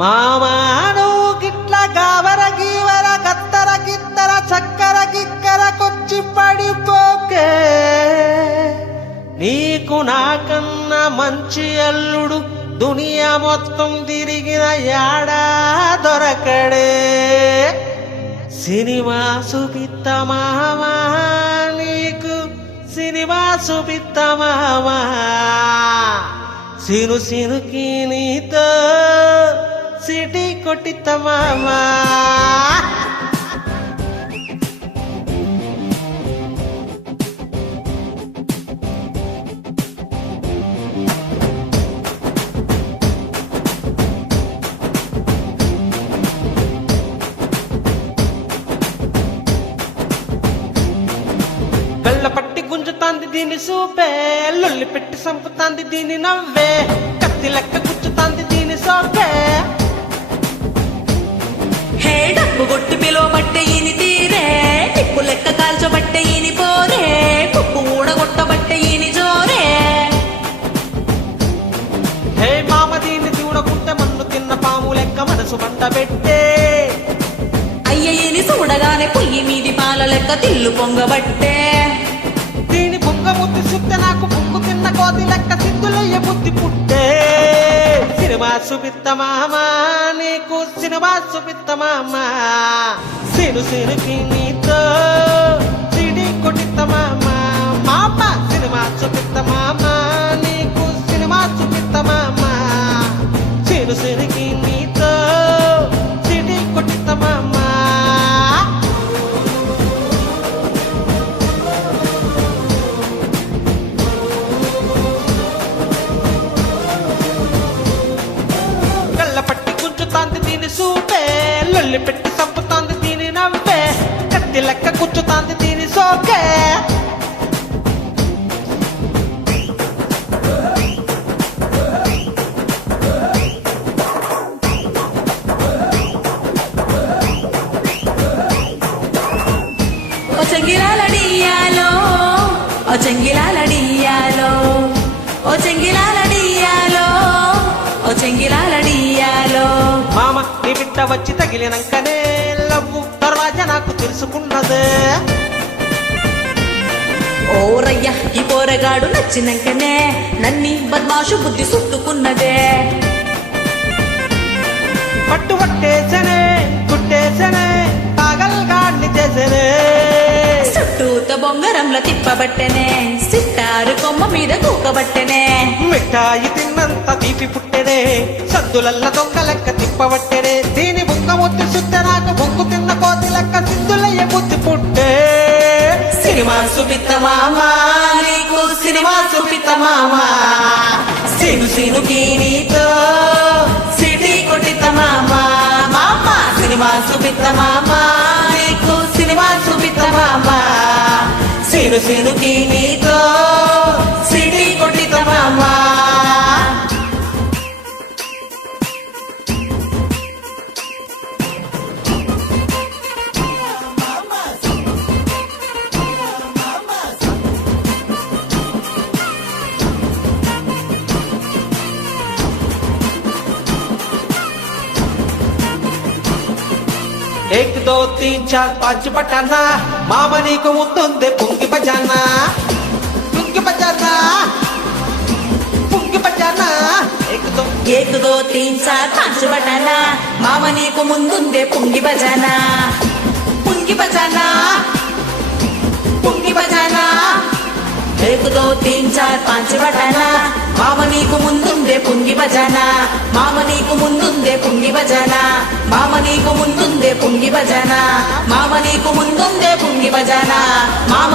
మామాను గిట్ల గావర గీవర గత్తర గిత్తర చక్కర గిక్కర కొచ్చి పడిపోకే. నీకు నాకన్నా మంచి అల్లుడు దునియా మొత్తం తిరిగిన యాడా దొరకడే. సినిమా సుపిత్త మామా నీకు సినిమా సుపిత్త మామా. సిను సినుకి నీతో సిటీ కొట్టిత మామా. వెళ్ళపట్టి గుంజుతాంది దీని సూపే, లొల్లి పెట్టి సంపుతాంది దీని నవ్వే, కత్తి లెక్క గుచ్చుతాంది దీని సోపే. హే డబ్బు కొట్టి పిలువబట్టే ఈని తీరే, టిప్పు లెక్క కాల్చబట్టే ఈని పోరే, కుప్పు ఊడగొట్టబట్టే ఈని జోరే. హే మామ దీన్ని చూడకుంటే మన్ను తిన్న పాము లెక్క మనసు మంట పెట్టే. అయ్య ఈని చూడగానే పొయ్యి మీది పాల లెక్క తిల్లు పొంగబట్టే. దీని బుగ్గ ముద్దు సుత్తే నాకు బుక్కు తిన్న కోతి లెక్క సిద్ధులయ్య బుద్ధి పుట్టే. సినిమా సుపిత్త మామా నీకు సినిమా సుపిత్త మామా. సిను సినుకి నీతో సిడి కొట్టిత మామా. మామ సినిమా సుపిత్త మామా నీకు సినిమా సుపిత్త మామా. సిను సినుకి నీతో సిడి కొట్టిత మామా. పట్టి గుంజుతాంది దీని సూపే, లొల్లి పెట్టి సంపుతాంది దీని నవ్వే, కత్తి లెక్క గుచ్చుతాంది దీని సోకే. ఓ చెంగిలాలడియాలో, ఓ చెంగిలాలడియాలో, ఓ చెంగిలాలడియాలో, ఓ చెంగిలాలడియాలో. మామ నీ బిడ్డ వచ్చి తగిలినంకనే లవ్వు దర్వాజా నాకు తెలుసుకున్నదే. ఓరయ్య ఈ పోరగాడు నచ్చినంకనే నన్ని బద్మాషు బుద్ధి చుట్టుకున్నదే. పట్టు పట్టేసనే కుట్టేసనే పాగల్గాన్ని చేసనే. చుట్టూత బొంగరంల తిప్పబట్టెనే, సిట్టారు కొమ్మ మీద కూకబట్టెనే. మిఠాయి తిన్నంత తీపి పుట్టెనే, సద్దులల్ల దొంగ లెక్క తిప్పబట్టెనే. దీని బుక్క ముద్దు సుత్తే నాకు బొంగు తిన్న కోతి లెక్క సిద్ధులయ్య బుద్ధి పుట్టే. సినిమా సుపిత్త మామా నీకు సినిమా సుపిత్త మామా. సిను సినుకి నీతో సిటీ కొట్టిత మామా. మామ సినిమా సుపిత్త మామా నీకు సినిమా సుపిత్త మామా. సిను సినుకి నీతో సిటీ కొట్టిత మామా. एक दो तीन चार पाँच बटाना, मामा నీకు ముందుందే పుంగి బజానా. పుంగి బజానా పుంగి బజానా. एक दो तीन चार पांच बटाना, माम నీకు ముందుందే పుంగి బజానా. పుంగి బజానా పుంగి బజానా. एक दो तीन चार पांच बटाना, మామ నీకు ముందుందే పుంగి బజానా. మామ నీకు ముందుందే పుంగి బజానా. మామ నీకు ముందుందే పుంగి బజానా. మామ నీకు ముందుందే పుంగి బజానా. మామ